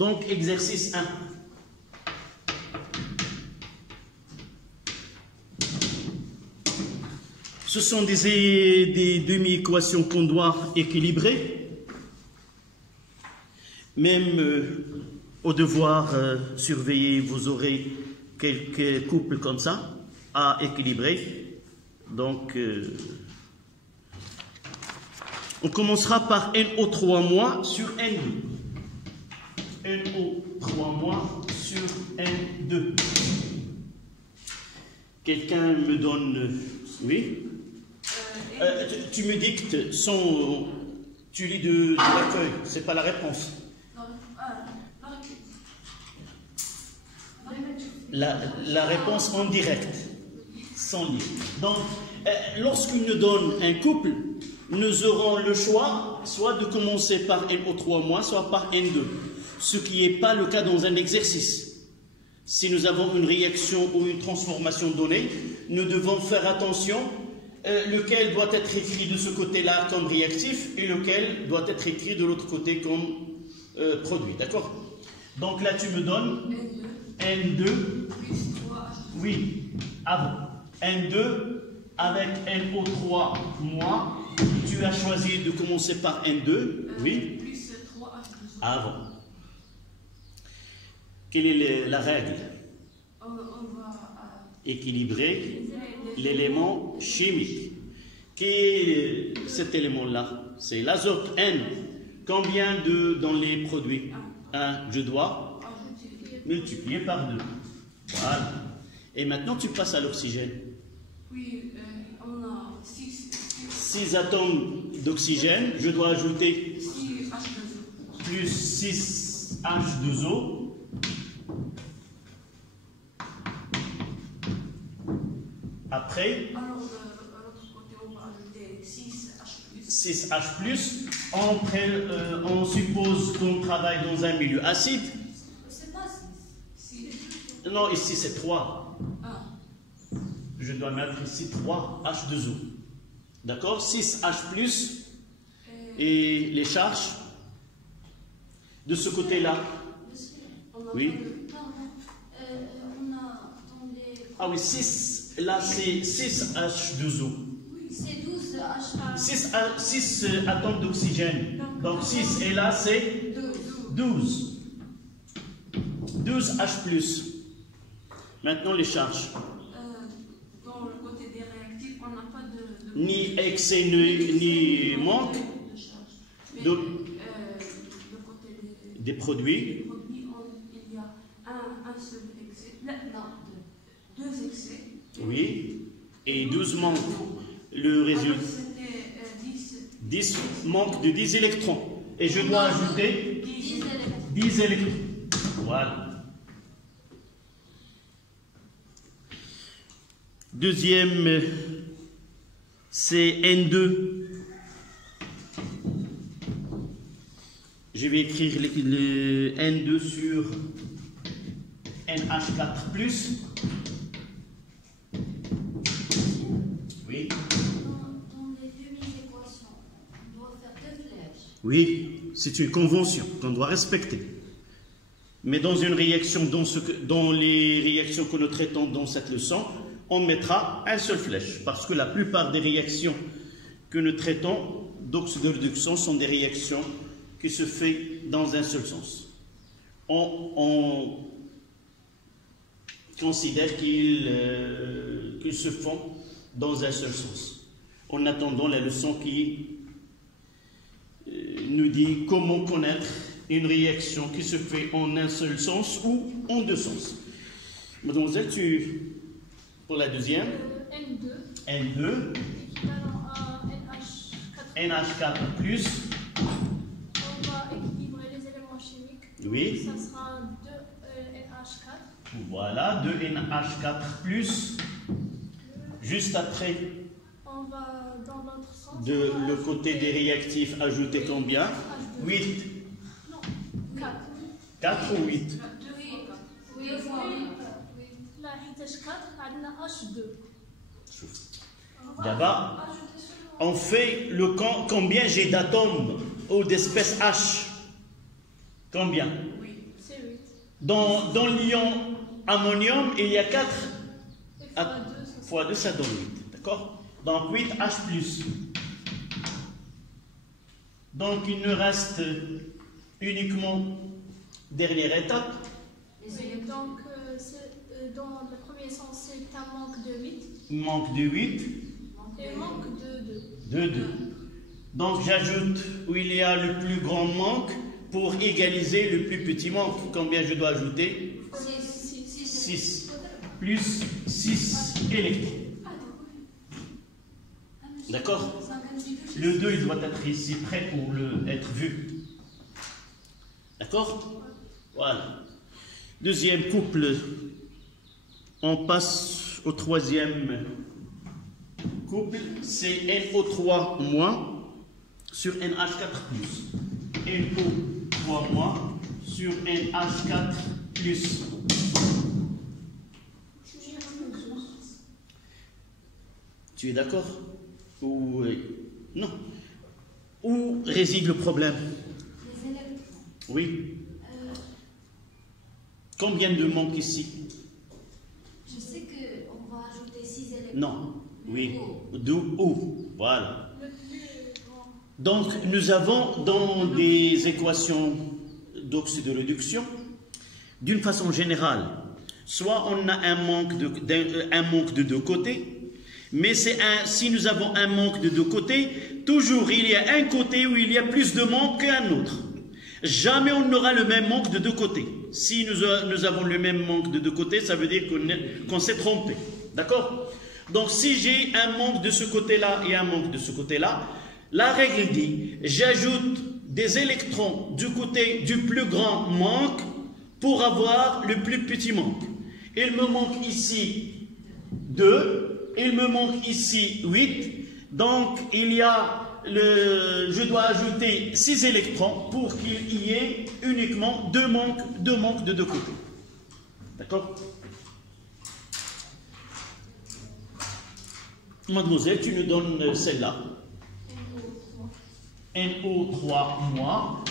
Donc, exercice 1. Ce sont des demi-équations qu'on doit équilibrer. Même au devoir surveiller, vous aurez quelques couples comme ça à équilibrer. Donc, on commencera par NO 3 mois sur N2. NO 3 mois sur N2. Quelqu'un me donne... Oui, tu me dictes sans... Tu lis de la feuille, c'est pas la réponse. La réponse en direct, sans lire. Donc, lorsqu'il nous donne un couple, nous aurons le choix soit de commencer par NO 3 mois, soit par N2. Ce qui n'est pas le cas dans un exercice. Si nous avons une réaction ou une transformation donnée, nous devons faire attention lequel doit être écrit de ce côté-là comme réactif et lequel doit être écrit de l'autre côté comme produit. D'accord? Donc là, tu me donnes N2. Oui, avant. N2 avec NO3 mois. Tu as choisi de commencer par N2. Oui. Avant. Quelle est la règle? On va équilibrer l'élément chimique. Qui est cet élément-là? C'est l'azote N. Combien dans les produits? 1. Je dois multiplier par 2. Voilà. Et maintenant, tu passes à l'oxygène. Oui, on a 6 atomes d'oxygène. Je dois ajouter 6 H2O. Plus 6 H2O. Après, alors, de l'autre côté, on va ajouter 6H+. 6H+. On suppose qu'on travaille dans un milieu acide. C'est pas 6. Non, ici c'est 3. Ah. Je dois mettre ici 3 H2O. D'accord? 6H+. Et les charges de ce côté-là. Oui. Ah oui, 6. Là, c'est 6 H2O. C'est 12 H. 6 atomes d'oxygène. Donc 6, et là, c'est 12. 12 H+. Maintenant, les charges. Dans le côté des réactifs, on n'a pas de... Ni excès, ni manque. Le côté des produits. Il y a un seul excès. Non, deux excès. Oui. Et 12 manques. Le résultat. C'était 10 manque de 10 électrons. Et je dois ajouter 10 électrons. Voilà. Deuxième, c'est N2. Je vais écrire le N2 sur NH4+. Oui. dans les demi-équations, on doit faire 2 flèches. Oui, c'est une convention qu'on doit respecter. Mais dans une réaction, dans les réactions que nous traitons dans cette leçon, on mettra un seul flèche. Parce que la plupart des réactions que nous traitons d'oxyde de réduction sont des réactions qui se font dans un seul sens. On considère qu'ils se font dans un seul sens. En attendant la leçon qui nous dit comment connaître une réaction qui se fait en un seul sens ou en deux sens. Mademoiselle, pour la deuxième, N2 NH4+. On va équilibrer les éléments chimiques. Oui. Ça sera 2NH4. Voilà, 2NH4+. Juste après, On va dans l'autre sens. de le côté des réactifs, ajouter combien? 8. Non, 4. 4 ou 8? Oui, là, H4, on a H2. D'abord, on fait le combien j'ai d'atomes ou d'espèces H. Combien? Dans l'ion ammonium, il y a 4 Et fois 2, ça donne 8. D'accord? Donc 8H+. Donc il nous reste uniquement dernière étape. donc, dans le premier sens, c'est un manque de 8 Manque de 8. et manque de 2. De 2. Donc j'ajoute où il y a le plus grand manque pour égaliser le plus petit manque. Combien je dois ajouter? 6. Plus 6 électrons. D'accord? Le 2, il doit être ici prêt pour être vu. D'accord? Voilà. Deuxième couple. On passe au troisième couple. C'est NO3- sur NH4+. NO3- sur NH4+. Tu es d'accord? Ou non? Où réside le problème? Les électrons. Oui. Combien de manque ici? Je sais qu'on va ajouter 6 électrons. Non. Oui. De où? Voilà. Le plus grand. Donc, nous avons dans des équations d'oxyde de réduction, d'une façon générale, soit on a un manque de deux côtés, mais si nous avons un manque de deux côtés, toujours il y a un côté où il y a plus de manque qu'un autre. Jamais on n'aura le même manque de deux côtés. Si nous avons le même manque de deux côtés, ça veut dire qu'on s'est trompé. D'accord? Donc si j'ai un manque de ce côté-là et un manque de ce côté-là, la règle dit, j'ajoute des électrons du côté du plus grand manque pour avoir le plus petit manque. Il me manque ici 2, il me manque ici 8, donc je dois ajouter 6 électrons pour qu'il y ait uniquement deux manques de deux côtés. D'accord? Mademoiselle, tu nous donnes celle-là. NO3-.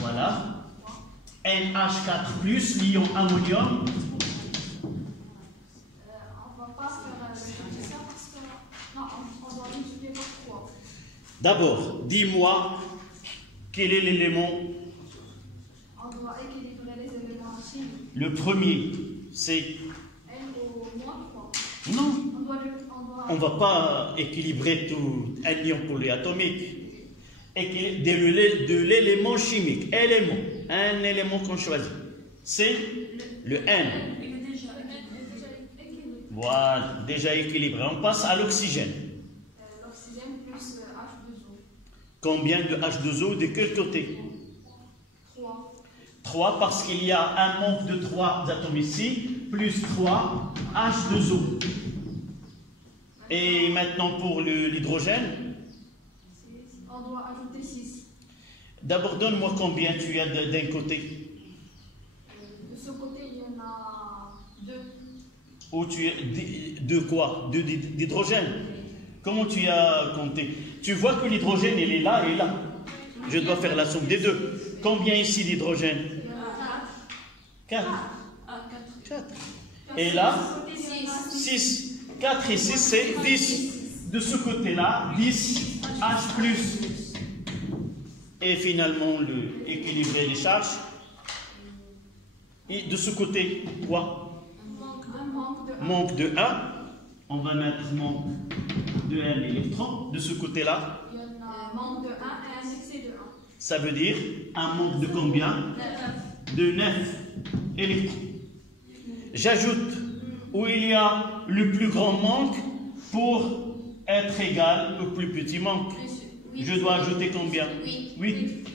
Voilà. NH4+, l'ion ammonium. On va pas faire ça parce que non, on doit multiplier par 3. D'abord, dis-moi quel est l'élément. On doit équilibrer les éléments chimiques. Le premier, c'est. N au moins 3. Non, On on ne va pas équilibrer tout un ion polyatomique. De l'élément chimique. Un élément qu'on choisit. C'est le N. Il est déjà équilibré. Voilà, déjà équilibré. On passe à l'oxygène. L'oxygène plus H2O. Combien de H2O de quel côté? 3. 3 parce qu'il y a un manque de 3 atomes ici, plus 3 H2O. Et maintenant pour l'hydrogène, On doit ajouter 6. d'abord donne-moi combien tu as d'un côté. De ce côté, il y en a 2. Ou tu as de quoi? D'hydrogène. Comment tu as compté? Tu vois que l'hydrogène, il est là et là. Je dois faire la somme des deux. Combien ici d'hydrogène? 4. 4. Et là, 6. 4 et 6, c'est 10. De ce côté-là, 10 H+. Et finalement, équilibrer les charges. Et de ce côté, quoi? Manque de 1. On va mettre manque de 1 électron. De ce côté-là, Il y en a manque de 1 et un succès de 1. ça veut dire un manque de combien? De 9 électrons. J'ajoute où il y a le plus grand manque pour être égal au plus petit manque. Je dois ajouter combien? 8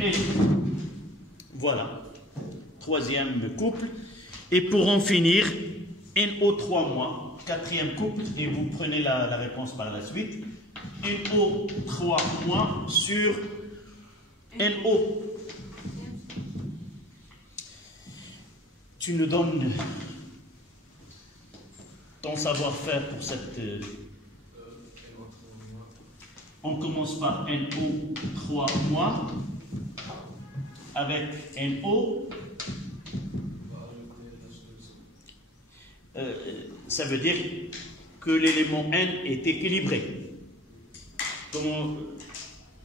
électrons. Voilà. Troisième couple. Et pour en finir, NO3-, quatrième couple, et vous prenez la réponse par la suite. NO3- sur NO. Tu nous donnes ton savoir-faire pour cette. On commence par NO3-. avec NO, ça veut dire que l'élément N est équilibré.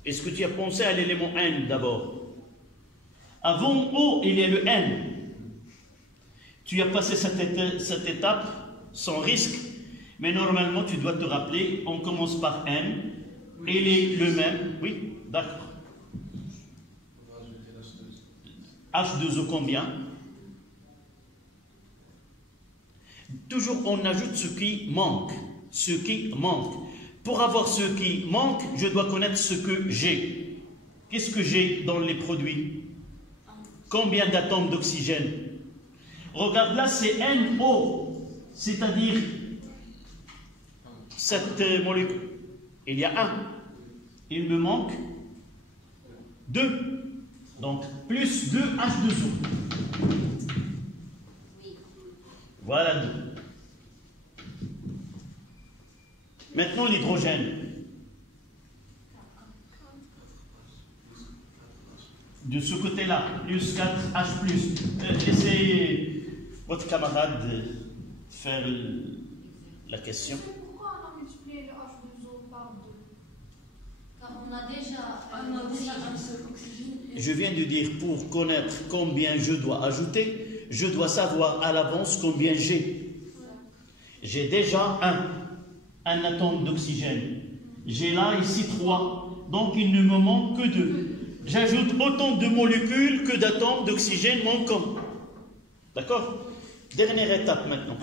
Est-ce que tu as pensé à l'élément N d'abord? Avant O, il y a le N. Tu as passé cette étape sans risque, mais normalement tu dois te rappeler, on commence par N, il est le même, oui, d'accord. H2O combien? Toujours on ajoute ce qui manque, ce qui manque. Pour avoir ce qui manque, je dois connaître ce que j'ai. Qu'est-ce que j'ai dans les produits? Combien d'atomes d'oxygène? Regarde là, c'est NO, c'est-à-dire cette molécule. Il y a 1. Il me manque 2. Donc, plus 2 H2O. Voilà 2. Maintenant, l'hydrogène. De ce côté-là, plus 4H+. Laissez votre camarade faire la question. Pourquoi on a multiplié le H2O par 2? Car on a déjà un seul oxygène. Je viens de dire, pour connaître combien je dois ajouter, je dois savoir à l'avance combien j'ai. J'ai déjà un atome d'oxygène. J'ai là ici 3. Donc il ne me manque que 2. J'ajoute autant de molécules que d'atomes d'oxygène manquants. D'accord? Dernière étape maintenant.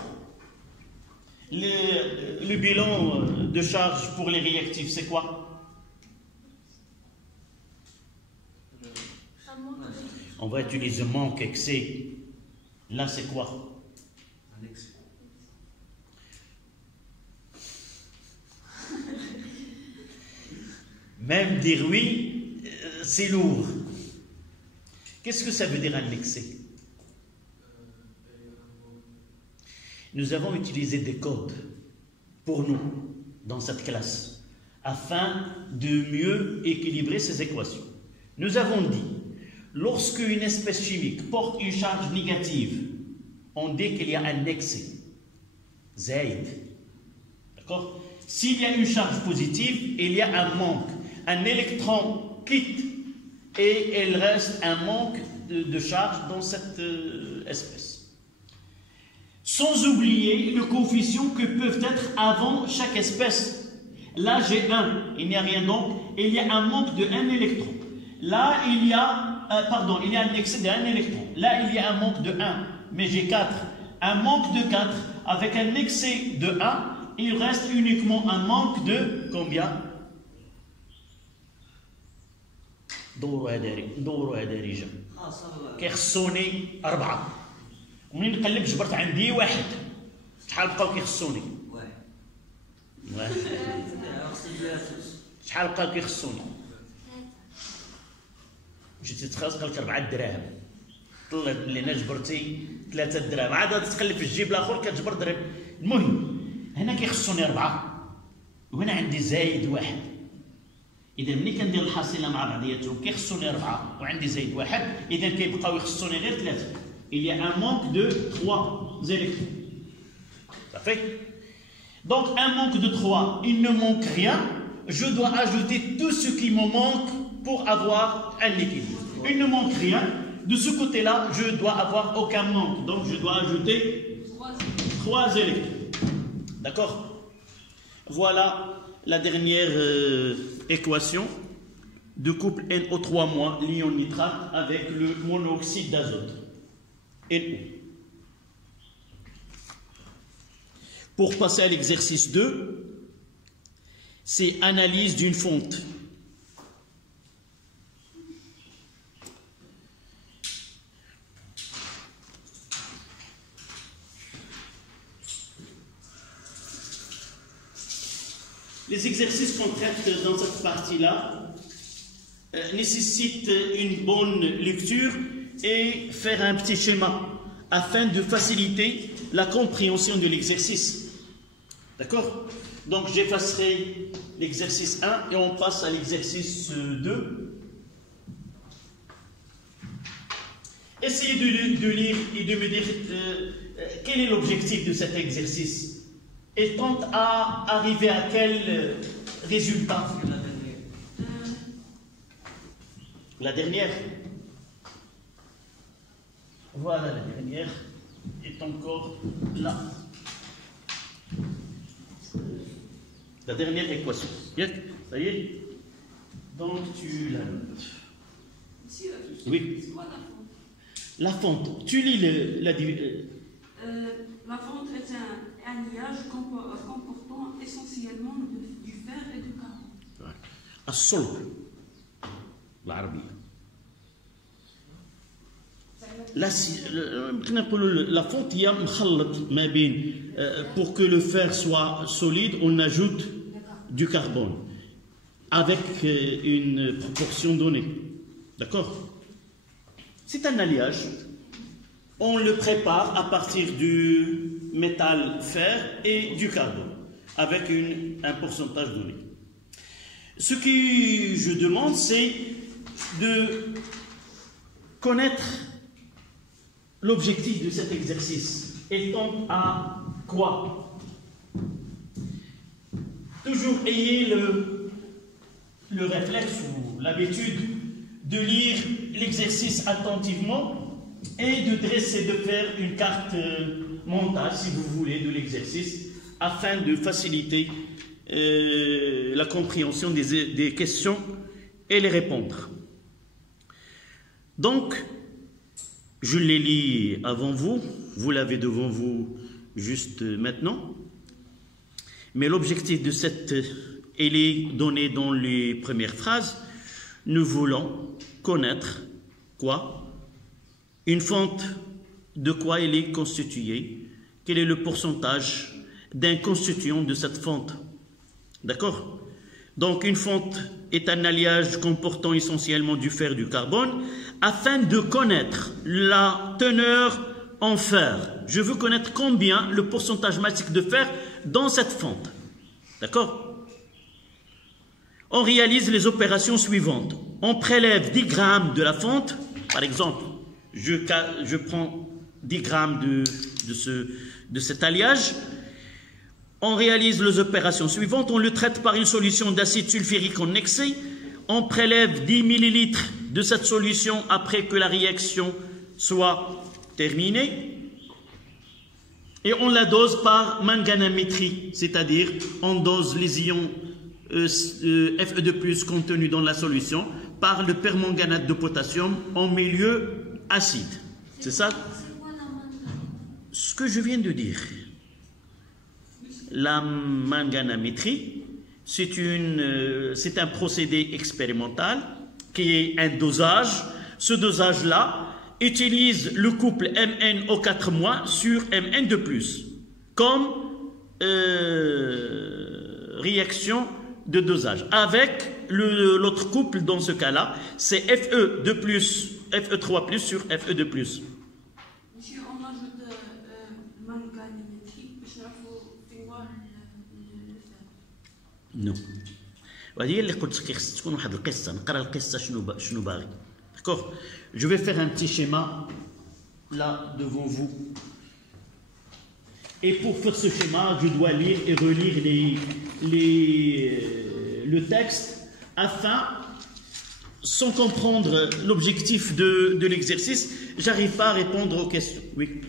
Le bilan de charge pour les réactifs, c'est quoi? On va utiliser manque, excès. Là, c'est quoi? Un excès. Même dire oui, c'est lourd. Qu'est-ce que ça veut dire un excès? Nous avons utilisé des codes pour nous dans cette classe afin de mieux équilibrer ces équations. Nous avons dit, lorsque une espèce chimique porte une charge négative, on dit qu'il y a un excès. Zaïd. D'accord? S'il y a une charge positive, il y a un manque. Un électron quitte et il reste un manque de charge dans cette espèce. Sans oublier le coefficient que peuvent être avant chaque espèce. Là, j'ai 1, il n'y a rien donc, il y a un manque de 1 électron. Là, il y a un excès de 1 électron. Là, il y a un manque de 1, mais j'ai 4. Un manque de 4 avec un excès de 1, il reste uniquement un manque de combien? دوروا هذا رجال كيخصوني 4. ومنين نقلب جبرت عندي 1. شحال بقاو كيخصوني؟ 1. شحال بقاو كيخصوني؟ مشيتي تخلص قالك 4 دراهم. طلب لينا جبرتي 3 دراهم، عاد تقلب في الجيب الاخر كتجبر درهم. المهم هنا كيخصوني 4 وهنا عندي زايد 1. إذا ملي كندير الحاصلة مع بعضياتهم كيخصوني 4 وعندي زايد 1، إذا كيبقاو يخصوني غير 3. Il y a un manque de 3 électrons. Ça fait? Donc un manque de 3, il ne manque rien. Je dois ajouter tout ce qui me manque pour avoir un équilibre. Il ne manque rien. De ce côté-là, je dois avoir aucun manque. Donc je dois ajouter 3 électrons. D'accord? Voilà la dernière équation de couple NO3- l'ion nitrate avec le monoxyde d'azote. NO. Pour passer à l'exercice 2, c'est analyse d'une fonte. Les exercices qu'on traite dans cette partie-là nécessitent une bonne lecture et faire un petit schéma afin de faciliter la compréhension de l'exercice. D'accord? Donc j'effacerai l'exercice 1 et on passe à l'exercice 2. Essayez de lire et de me dire quel est l'objectif de cet exercice. Et tente à arriver à quel résultat? La dernière. Voilà, la dernière est encore là. La dernière équation. Bien, ça y est. Donc tu la notes. Monsieur, Oui. c'est quoi la fente? La fente. Tu lis La fente est un alliage comportant essentiellement du fer et du carbone. الصلب بالعربية. La fonte هي مخلط ما بين pour que le fer soit solide, on ajoute du carbone avec une proportion donnée. D'accord? C'est un alliage. On le prépare à partir du métal fer et du carbone avec un pourcentage donné. Ce que je demande, c'est de connaître l'objectif de cet exercice. Et tend à quoi? Toujours ayez le réflexe ou l'habitude de lire l'exercice attentivement et de dresser, de faire une carte mentale, si vous voulez, de l'exercice, afin de faciliter la compréhension des questions et les répondre. Donc, je les lis avant vous, vous l'avez devant vous juste maintenant, mais l'objectif de cette, il est donné dans les premières phrases. Nous voulons connaître quoi? Une fente, de quoi elle est constituée? Quel est le pourcentage d'un constituant de cette fente? D'accord? Donc une fente est un alliage comportant essentiellement du fer et du carbone. Afin de connaître la teneur en fer, je veux connaître combien le pourcentage massique de fer dans cette fente. D'accord? On réalise les opérations suivantes. On prélève 10 grammes de la fonte. Par exemple, je prends 10 grammes de cet alliage. On réalise les opérations suivantes. On le traite par une solution d'acide sulfurique en excès. On prélève 10 millilitres de cette solution après que la réaction soit terminée. Et on la dose par manganamétrie, c'est-à-dire on dose les ions Fe2+ contenus dans la solution par le permanganate de potassium en milieu acide. C'est ça? Ce que je viens de dire. La manganamétrie, c'est un procédé expérimental qui est un dosage. Ce dosage-là utilise le couple MnO4- sur Mn2+, comme réaction de dosage. Avec l'autre couple, dans ce cas-là, c'est Fe3+ sur Fe2+. Monsieur, on ajoute manganamétrie, je la faut voir le fer. Non. وهذه اللي قلت لك خص تكون واحد القصه نقرا القصه شنو باغي. D'accord? Je vais faire un petit schéma là devant vous. Et pour faire ce schéma, je dois lire et relire le texte afin, sans comprendre l'objectif de l'exercice, j'arrive pas à répondre aux questions. Oui.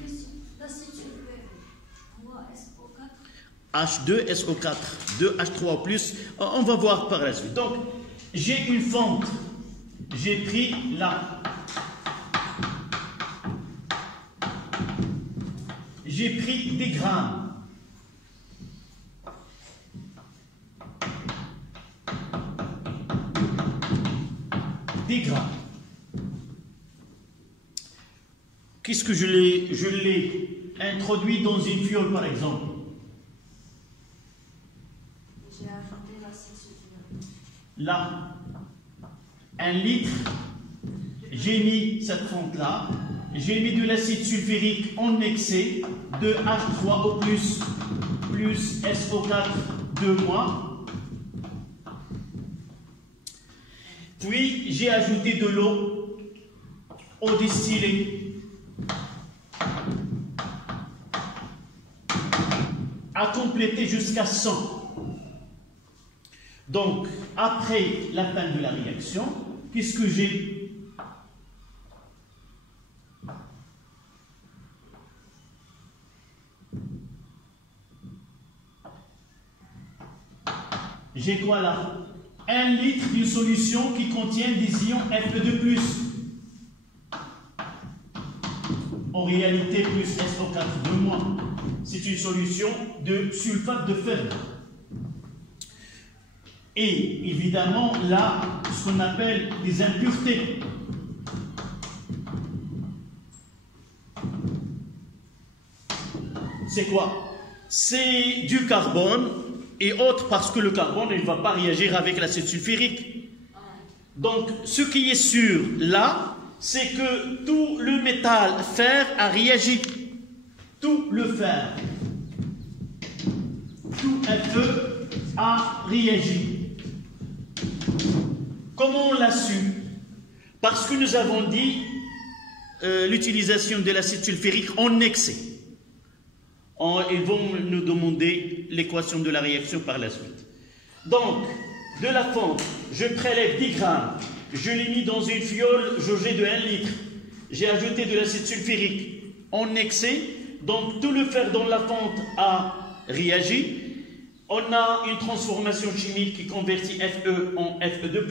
H2, SO4, 2H3+, on va voir par la suite. Donc, j'ai une fente, j'ai pris là. J'ai pris des grammes. Des grammes. Qu'est-ce que je l'ai introduit dans une fiole, par exemple? J'ai ajouté l'acide sulfurique. Là, 1 litre, j'ai mis cette fonte-là, j'ai mis de l'acide sulfurique en excès, de H3O+, plus SO4, 2 mois. Puis, j'ai ajouté de l'eau eau distillée à compléter jusqu'à 100. Donc, après la fin de la réaction, qu'est-ce que j'ai? J'ai quoi là? 1 litre d'une solution qui contient des ions Fe2+. En réalité, plus SO4 de moins. C'est une solution de sulfate de fer. Et évidemment, là, ce qu'on appelle des impuretés. C'est quoi? C'est du carbone et autres, parce que le carbone il ne va pas réagir avec l'acide sulfurique. Donc, ce qui est sûr là, c'est que tout le métal fer a réagi. Tout le fer, tout Fe a réagi. Comment on l'a su? Parce que nous avons dit l'utilisation de l'acide sulfurique en excès. Ils vont nous demander l'équation de la réaction par la suite. Donc, de la fonte, je prélève 10 grammes, je l'ai mis dans une fiole jaugée de 1 litre. J'ai ajouté de l'acide sulfurique en excès, donc tout le fer dans la fonte a réagi. On a une transformation chimique qui convertit Fe en Fe2+,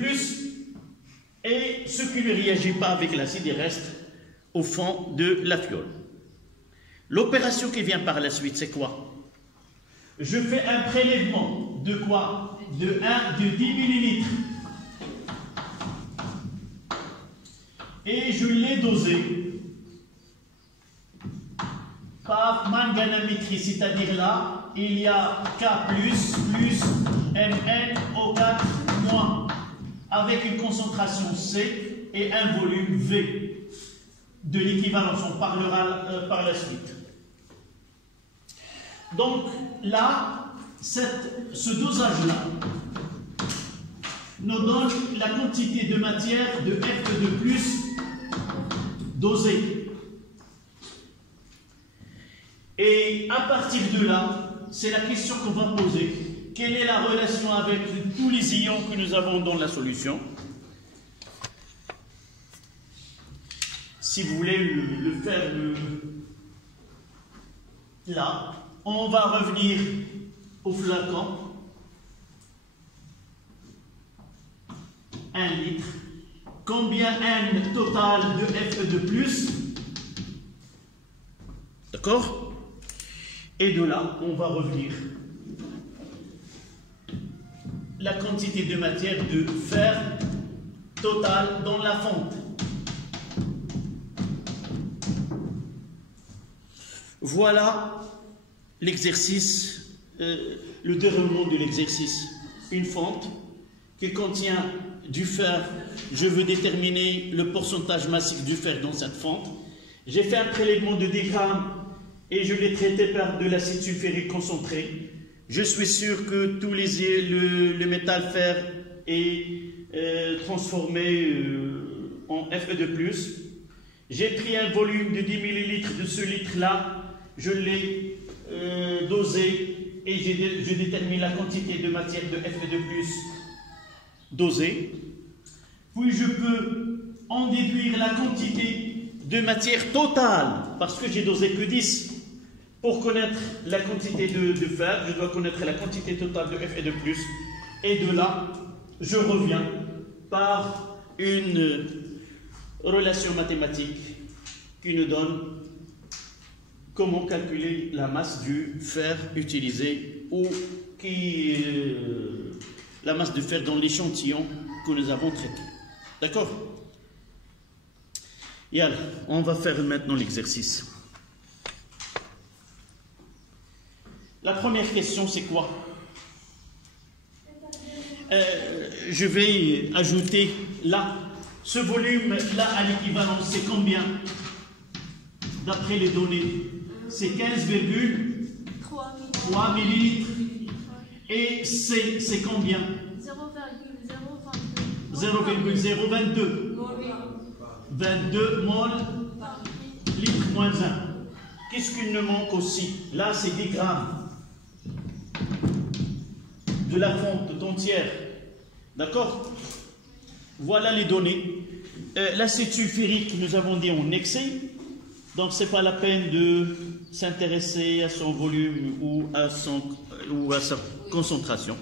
et ce qui ne réagit pas avec l'acide, il reste au fond de la fiole. L'opération qui vient par la suite, c'est quoi? Je fais un prélèvement de quoi? De 10 millilitres. Et je l'ai dosé par manganométrie, c'est-à-dire là, il y a K+, MnO4-, avec une concentration C et un volume V de l'équivalence. On parlera par la suite. Donc là, ce dosage-là nous donne la quantité de matière de Fe2+ dosée. Et à partir de là, c'est la question qu'on va poser. Quelle est la relation avec tous les ions que nous avons dans la solution? Si vous voulez le faire là, on va revenir au flacon. 1 litre. Combien N total de Fe2+? D'accord? Et de là, on va revenir. La quantité de matière de fer totale dans la fonte. Voilà l'exercice, le déroulement de l'exercice. Une fonte qui contient du fer. Je veux déterminer le pourcentage massif du fer dans cette fonte. J'ai fait un prélèvement de 10 grammes et je l'ai traité par de l'acide sulfurique concentré. Je suis sûr que tout le métal fer est transformé en Fe2+. J'ai pris un volume de 10 ml de ce litre-là. Je l'ai dosé et je détermine la quantité de matière de Fe2+ dosée. Puis je peux en déduire la quantité de matière totale, parce que j'ai dosé que 10. Pour connaître la quantité de fer, je dois connaître la quantité totale de Fe2+. Et de là, je reviens par une relation mathématique qui nous donne comment calculer la masse du fer utilisé ou la masse de fer dans l'échantillon que nous avons traité. D'accord? Et alors, on va faire maintenant l'exercice. La première question, c'est quoi? Je vais ajouter là, ce volume-là à l'équivalence, c'est combien? D'après les données, c'est 15,3 millilitres. Et c'est combien? 0,022. 22 mol litre moins 1. Qu'est-ce qu'il nous manque aussi? Là, c'est 10 grammes de la fonte entière. D'accord? Voilà les données. L'acide sulfurique, nous avons dit en excès. Donc, ce n'est pas la peine de s'intéresser à son volume ou à sa concentration.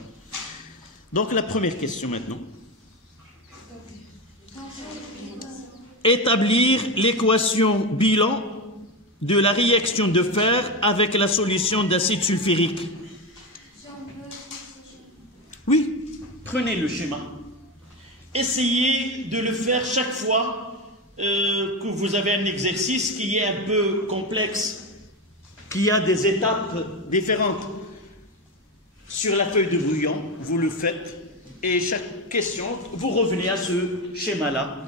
Donc, la première question maintenant. Établir l'équation bilan de la réaction de fer avec la solution d'acide sulfurique. Oui, prenez le schéma. Essayez de le faire chaque fois que vous avez un exercice qui est un peu complexe, qui a des étapes différentes. Sur la feuille de brouillon, vous le faites et chaque question, vous revenez à ce schéma-là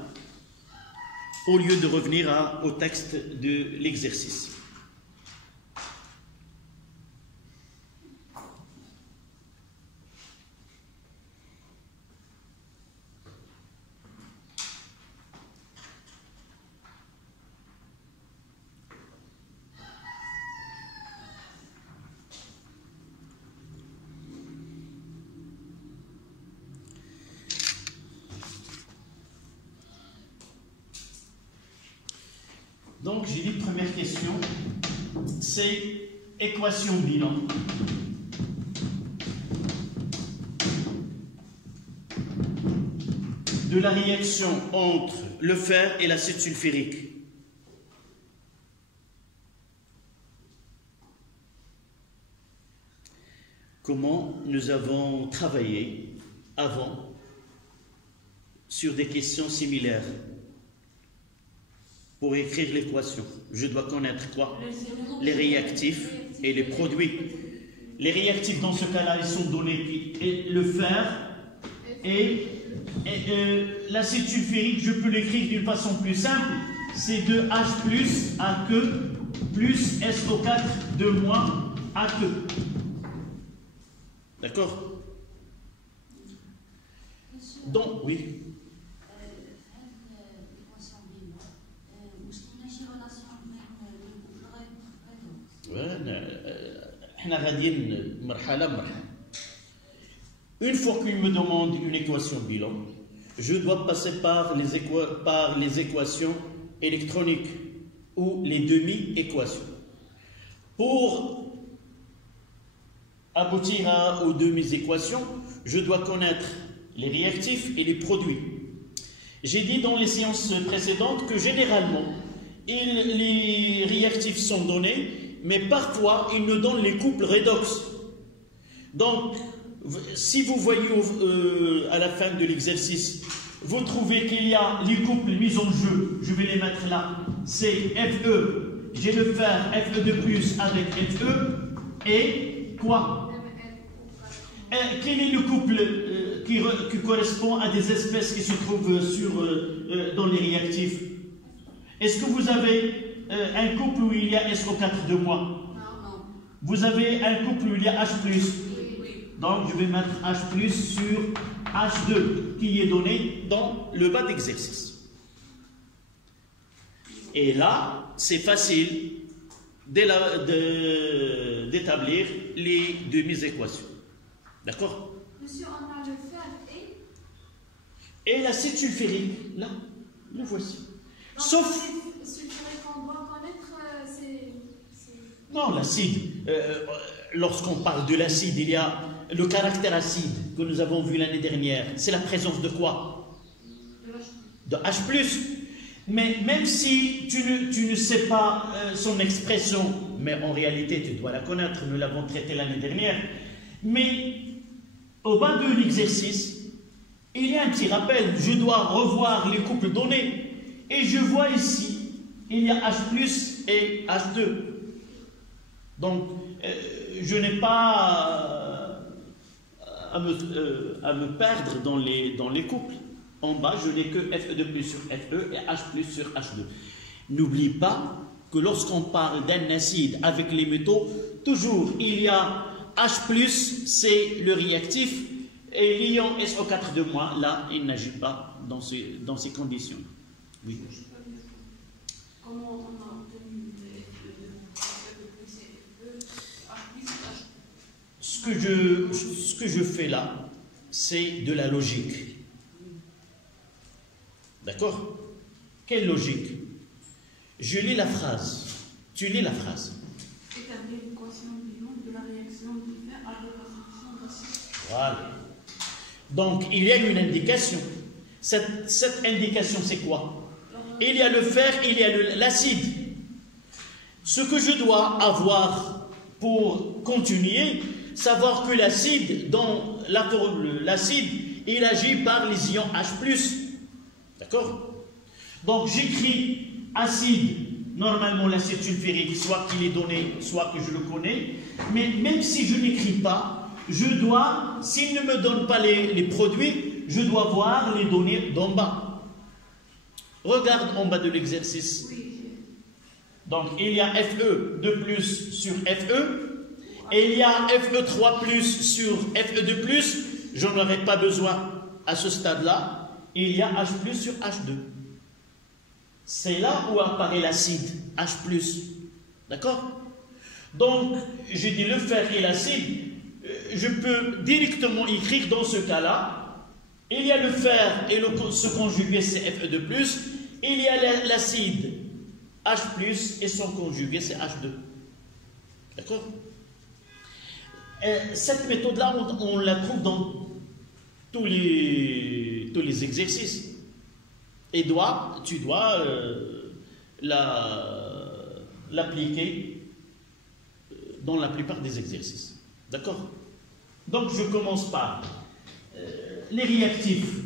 au lieu de revenir au texte de l'exercice. Donc, j'ai dit première question, c'est équation bilan. De la réaction entre le fer et l'acide sulfurique. Comment nous avons travaillé avant sur des questions similaires. Pour écrire l'équation, je dois connaître quoi? Les réactifs et les produits. Les réactifs, dans ce cas-là, ils sont donnés. Et le fer et l'acide sulfurique, je peux l'écrire d'une façon plus simple. C'est 2H plus AQ plus SO4 de moins AQ. D'accord? Donc, oui. Une fois qu'il me demande une équation bilan, je dois passer par les équations électroniques ou les demi-équations. Pour aboutir aux demi-équations, je dois connaître les réactifs et les produits. J'ai dit dans les séances précédentes que généralement, les réactifs sont donnés, mais parfois, ils nous donnent les couples redox. Donc, si vous voyez à la fin de l'exercice, vous trouvez qu'il y a les couples mis en jeu, je vais les mettre là, c'est Fe, j'ai le fer Fe2+, avec Fe, et quoi? Quel est le couple qui correspond à des espèces qui se trouvent dans les réactifs? Est-ce que vous avez un couple où il y a SO4 de moins? Non. Vous avez un couple où il y a H+. Oui. Donc, je vais mettre H+, sur H2, qui est donné dans le bas d'exercice. Et là, c'est facile d'établir les demi-équations. D'accord? Monsieur, on a le fer Et l'acide sulfurique, là, le voici. Sauf... qu'on doit connaître, Non, l'acide. Lorsqu'on parle de l'acide, il y a le caractère acide que nous avons vu l'année dernière. C'est la présence de quoi? De H+. Mais même si tu ne sais pas son expression, mais en réalité tu dois la connaître, nous l'avons traité l'année dernière. Mais au bas de l'exercice, il y a un petit rappel. Je dois revoir les couples donnés. Et je vois ici, il y a H+ et H2. Donc, je n'ai pas à me perdre dans les couples. En bas, je n'ai que Fe2+ sur Fe et H+ sur H2. N'oublie pas que lorsqu'on parle d'un acide avec les métaux, toujours il y a H+, c'est le réactif, et l'ion SO4 de moins, là, il n'agit pas dans ces conditions. Oui. comment on a obtenu les Ce que je fais là, c'est de la logique. D'accord? Quelle logique? Je lis la phrase. Tu lis la phrase. Établir l'équation bilan de la réaction du fer avec la solution d'acide. Voilà. Donc, il y a une indication. Cette indication, c'est quoi? Il y a le fer, il y a l'acide. Ce que je dois avoir pour continuer, savoir que l'acide, dans la formule, l'acide, il agit par les ions H+. D'accord? Donc, j'écris acide. Normalement, l'acide sulfurique, soit qu'il est donné, soit que je le connais. Mais même si je n'écris pas, je dois, s'il ne me donne pas les produits, je dois voir les données d'en bas. Regarde en bas de l'exercice. Donc, il y a Fe2 sur Fe, et il y a Fe3 sur Fe2. Je n'en aurai pas besoin à ce stade-là. Il y a H sur H2. C'est là où apparaît l'acide, H+. D'accord? Donc, je dis le fer et l'acide, je peux directement écrire dans ce cas-là, il y a le fer et ce conjugué c'est Fe2+, il y a l'acide H+, et son conjugué c'est H2. D'accord? Cette méthode-là, on la trouve dans tous les exercices. Et tu dois l'appliquer dans la plupart des exercices. D'accord? Donc, je commence par les réactifs.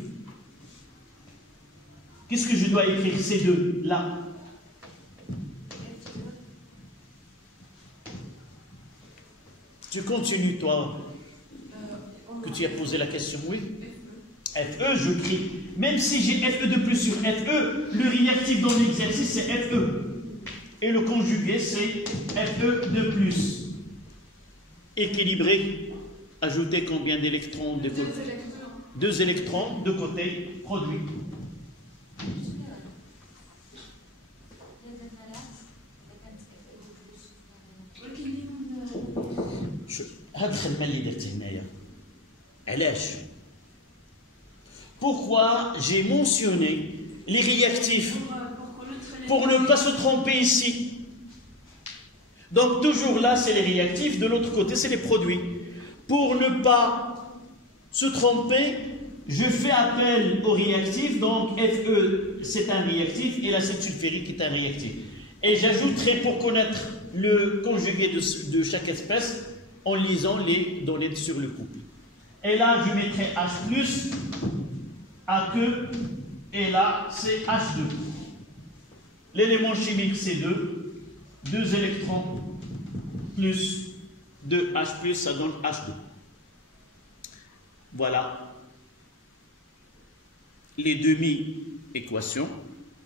Qu'est-ce que je dois écrire? Ces deux, là. Tu continues, toi, que tu as posé la question, oui? Fe, je crie. Même si j'ai Fe2+ sur Fe, le réactif dans l'exercice, c'est Fe. Et le conjugué, c'est Fe2+. Équilibré. Ajouter combien d'électrons de côté? 2 électrons de côté produit. Pourquoi j'ai mentionné les réactifs? Pour ne pas se tromper ici. Donc toujours là c'est les réactifs, de l'autre côté c'est les produits. Pour ne pas se tromper, je fais appel aux réactifs, donc Fe c'est un réactif et l'acide sulfurique est un réactif. Et j'ajouterai pour connaître le conjugué de chaque espèce en lisant les données sur le couple. Et là je mettrai H+, AQ, et là c'est H2. L'élément chimique c'est 2 électrons plus 2 H+, ça donne H2. Voilà les demi-équations.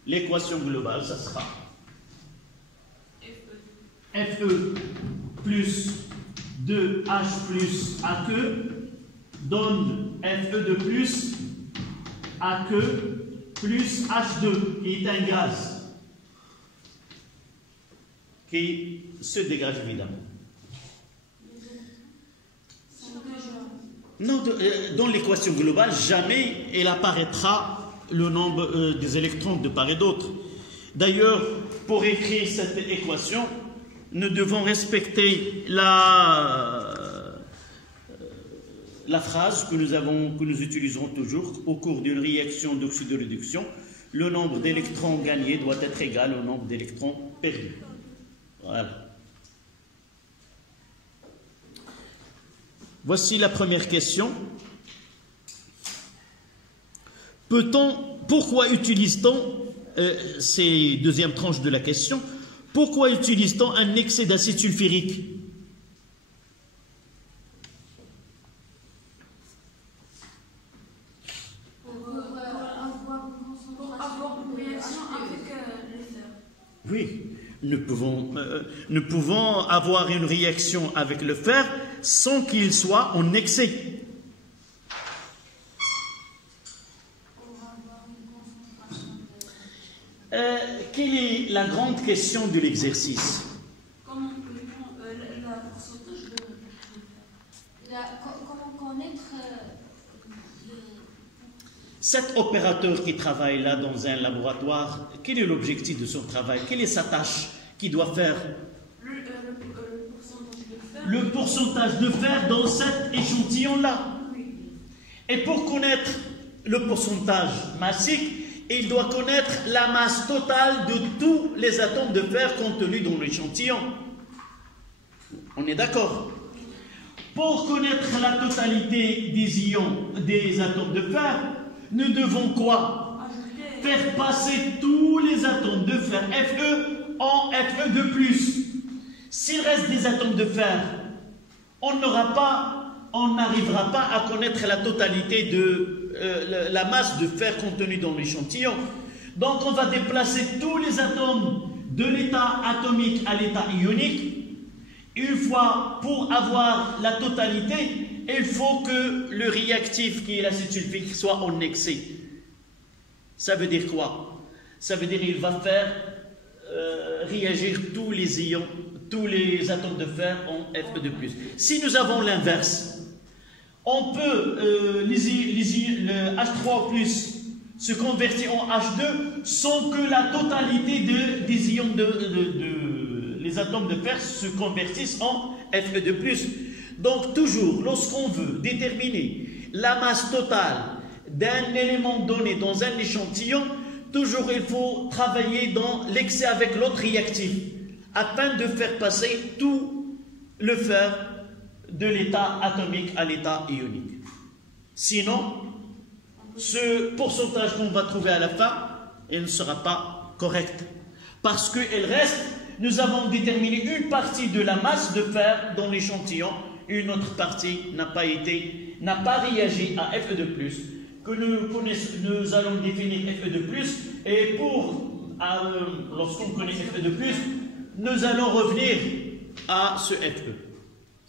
L'équation globale, ça sera Fe plus 2H plus AQ donne Fe2 AQ plus H2 qui est un gaz qui se dégage évidemment. Non, dans l'équation globale, jamais il apparaîtra le nombre des électrons de part et d'autre. D'ailleurs, pour écrire cette équation, nous devons respecter la phrase que nous utilisons toujours au cours d'une réaction d'oxydoréduction. Le nombre d'électrons gagnés doit être égal au nombre d'électrons perdus. Voilà. Voici la première question. Pourquoi utilise-t-on, c'est deuxième tranche de la question, pourquoi utilise-t-on un excès d'acide sulfurique? Pour avoir une réaction avec le fer. Oui, nous pouvons avoir une réaction avec le fer sans qu'il soit en excès. quelle est la grande question de l'exercice? Comment la pourcentage Comment connaître Cet opérateur qui travaille là dans un laboratoire, quel est l'objectif de son travail? Quelle est sa tâche qu'il doit faire? Le pourcentage de fer dans cet échantillon-là. Et pour connaître le pourcentage massique, il doit connaître la masse totale de tous les atomes de fer contenus dans l'échantillon. On est d'accord? Pour connaître la totalité des ions, des atomes de fer, nous devons quoi? Faire passer tous les atomes de fer Fe en Fe2+. S'il reste des atomes de fer, on n'arrivera pas à connaître la totalité de la masse de fer contenue dans l'échantillon. Donc on va déplacer tous les atomes de l'état atomique à l'état ionique. Une fois, pour avoir la totalité, il faut que le réactif qui est l'acide sulfurique soit en excès. Ça veut dire quoi? Ça veut dire qu'il va faire réagir tous les ions, tous les atomes de fer en Fe2+. Si nous avons l'inverse, on peut, le H3+, se convertir en H2 sans que la totalité des ions les atomes de fer se convertissent en Fe2+. Donc toujours, lorsqu'on veut déterminer la masse totale d'un élément donné dans un échantillon, toujours il faut travailler dans l'excès avec l'autre réactif afin de faire passer tout le fer de l'état atomique à l'état ionique. Sinon, ce pourcentage qu'on va trouver à la fin, il ne sera pas correct. Parce qu'il reste, nous avons déterminé une partie de la masse de fer dans l'échantillon, une autre partie n'a pas réagi à Fe2+, que nous allons définir Fe2+, et lorsqu'on connaît Fe2+, nous allons revenir à ce Fe.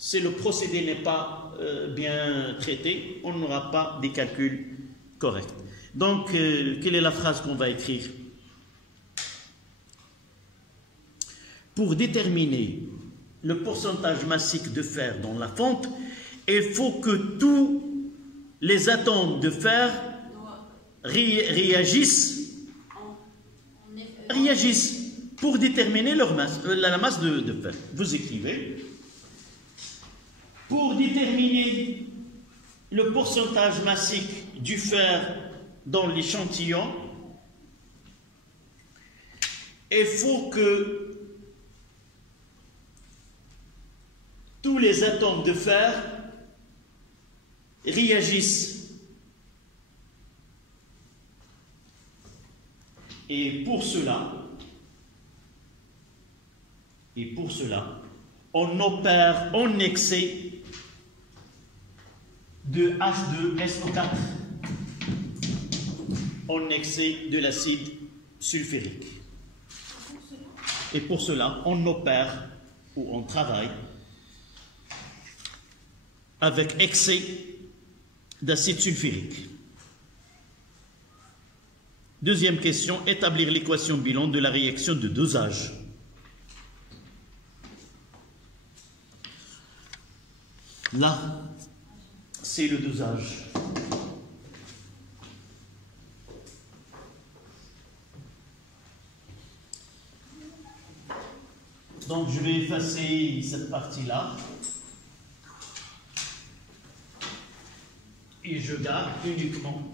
Si le procédé n'est pas bien traité, on n'aura pas des calculs corrects. Donc, quelle est la phrase qu'on va écrire? Pour déterminer le pourcentage massique de fer dans la fonte, il faut que tous les atomes de fer réagissent pour déterminer leur masse, la masse de fer. Vous écrivez: pour déterminer le pourcentage massique du fer dans l'échantillon, il faut que tous les atomes de fer réagissent. Et pour cela, on opère en excès de H2SO4, en excès de l'acide sulfurique. Et pour cela, on opère ou on travaille avec excès d'acide sulfurique. Deuxième question, établir l'équation bilan de la réaction de dosage. Là, c'est le dosage. Donc, je vais effacer cette partie-là. Et je garde uniquement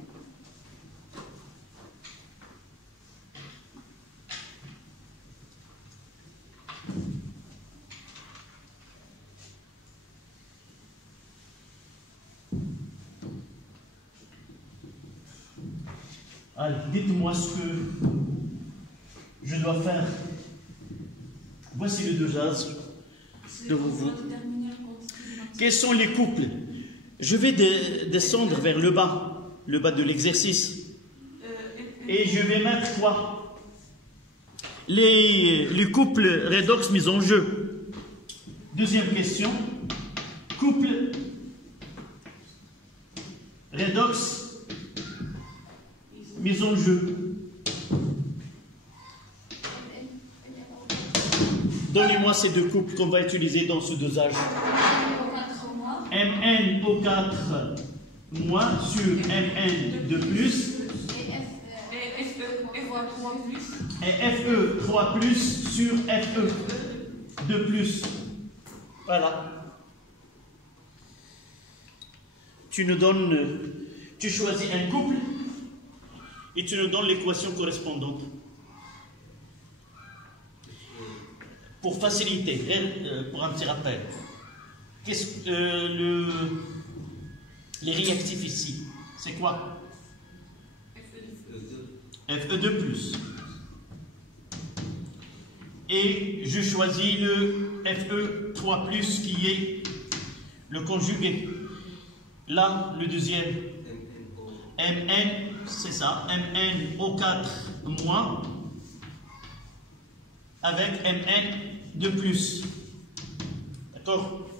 allez, dites-moi ce que je dois faire. Voici le dosage de vous. Quels sont les couples? Je vais descendre vers le bas de l'exercice. Et je vais mettre quoi? Les couples redox mis en jeu. Deuxième question. Couple redox mis en jeu. Rappelle-moi ces deux couples qu'on va utiliser dans ce dosage. Mn au 4 moins sur Mn de plus. Et FE 3 plus. Et FE 3 plus sur FE de plus. Voilà. Tu choisis un couple et tu nous donnes l'équation correspondante. Pour faciliter, pour un petit rappel, qu'est-ce que les réactifs ici, c'est quoi? FE2 plus. Et je choisis le FE3 plus qui est le conjugué. Là, le deuxième. Mn, c'est ça, Mn au 4 moins avec Mn de plus. D'accord?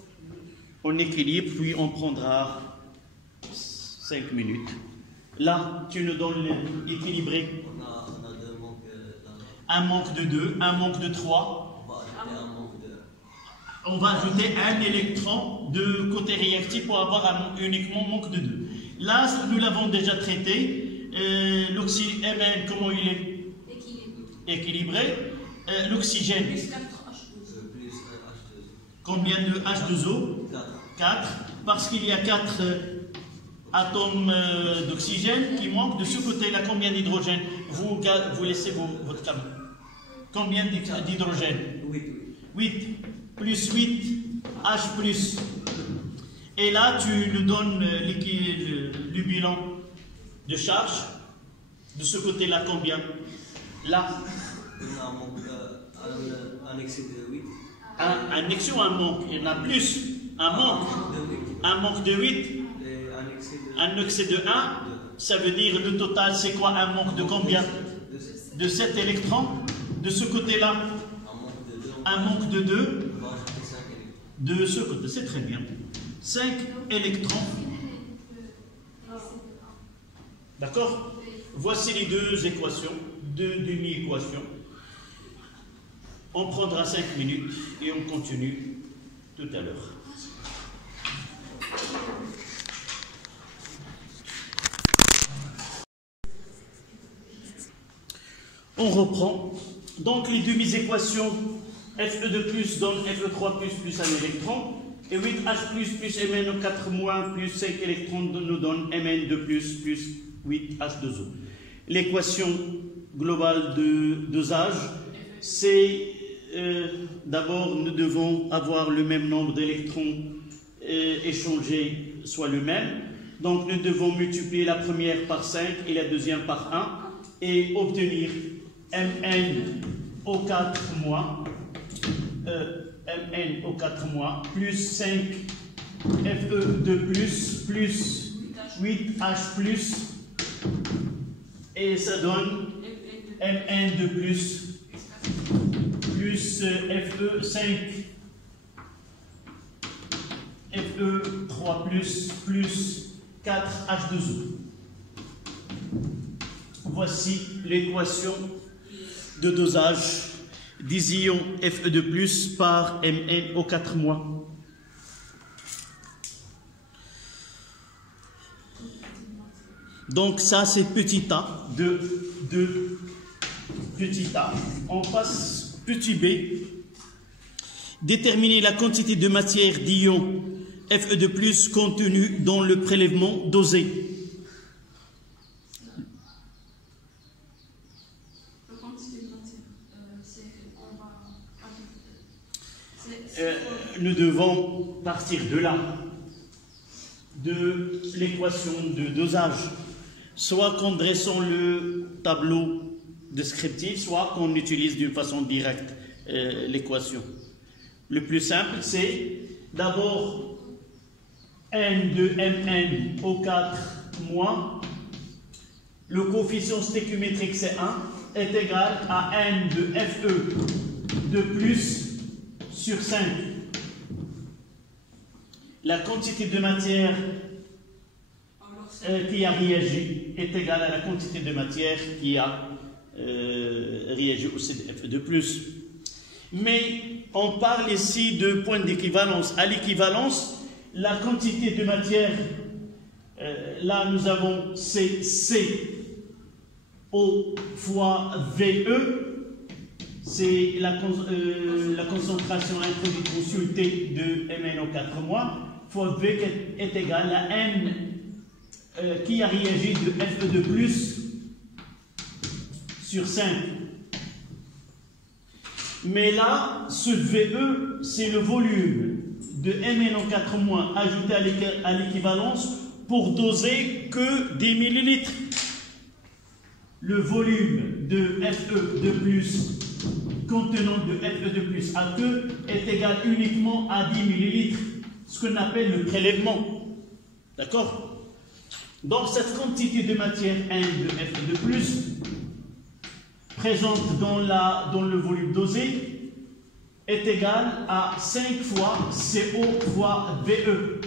On équilibre, puis on prendra 5 minutes. Là, tu nous donnes l'équilibré. On a deux manques. Un manque de 2, un manque de 3. On va ajouter un électron de côté réactif pour avoir uniquement manque de 2. Là, nous l'avons déjà traité. L'oxygène, Mn, comment il est? Équilibré. L'oxygène. Plus 4H2O. Plus H2O. Combien de H2O? 4. Parce qu'il y a 4 atomes d'oxygène qui manquent. De ce côté-là, combien d'hydrogène? Vous laissez votre caméra. Combien d'hydrogène? 8. Plus 8, H plus. Et là, tu nous donnes le bilan de charge. De ce côté-là, combien? Là. Un excès de 8. Un excès ou un manque? Il y en a plus. Un manque. Un manque de 8. Un excès de 1. Ça veut dire le total, c'est quoi? Un manque de combien? De 7 électrons. De ce côté-là, un manque de 2. De ce côté, c'est très bien. 5 électrons. D'accord? Voici les deux équations, deux demi-équations. On prendra 5 minutes et on continue tout à l'heure. On reprend. Donc les demi-équations, Fe2 plus donne Fe3 plus un électron, et 8H plus Mn au 4 moins plus 5 électrons nous donne Mn2 plus 8H2O. L'équation globale de dosage, c'est d'abord nous devons avoir le même nombre d'électrons échangés, soit le même. Donc nous devons multiplier la première par 5 et la deuxième par 1 et obtenir Mn au 4 moins Mn au 4 moins plus 5 Fe2 plus 8H plus et ça donne Mn2 plus Fe5 Fe3 plus 4H2O. Voici l'équation de dosage d'ion Fe2 par Mn au 4 mois. Donc ça c'est petit a de petit a. On passe petit b. Déterminer la quantité de matière d'ion Fe2 contenue dans le prélèvement dosé. Nous devons partir de là, de l'équation de dosage, soit qu'en dressant le tableau descriptif, soit qu'on utilise d'une façon directe l'équation. Le plus simple, c'est d'abord n de Mn au 4 moins, le coefficient stéchiométrique c'est 1, est égal à n de Fe de plus sur 5. La quantité de matière qui a réagi est égale à la quantité de matière qui a réagi au CDF de plus. Mais on parle ici de point d'équivalence. À l'équivalence, la quantité de matière, là nous avons CO fois VE, c'est la concentration introduite consultée de MnO4 mois, fois V est égal à N qui a réagi de Fe de plus sur 5. Mais là, ce VE, c'est le volume de MnO4- ajouté à l'équivalence pour doser que des millilitres. Le volume de Fe de plus contenant de Fe de plus à que est égal uniquement à 10 millilitres, ce qu'on appelle le prélèvement. D'accord? Donc cette quantité de matière N de Fe de plus présente dans le volume dosé est égale à 5 fois CO fois VE.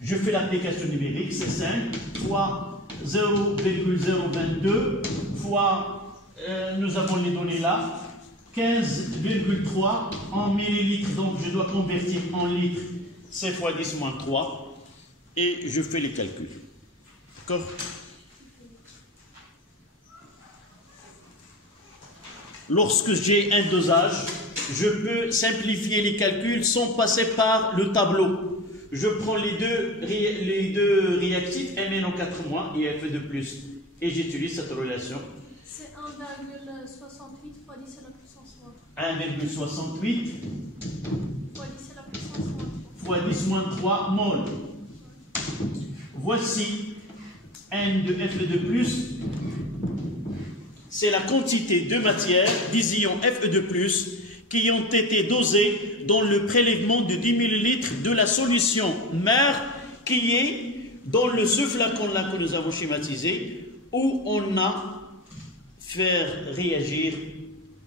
Je fais l'application numérique, c'est 5 fois 0,022 fois, nous avons les données là, 15,3 en millilitres, donc je dois convertir en litres, c'est fois 10 moins 3, et je fais les calculs. D'accord? Lorsque j'ai un dosage, je peux simplifier les calculs sans passer par le tableau. Je prends les deux réactifs, MnO4- et Fe de plus, et j'utilise cette relation. C'est 1,68 fois 10 à la puissance moins 1,68 fois 10 à la puissance moins 3. fois 10 moins 3 mol. Voici N de Fe de plus. C'est la quantité de matière des ions Fe de plus qui ont été dosés dans le prélèvement de 10 ml de la solution mère qui est dans ce flacon-là que nous avons schématisé, où on a fait réagir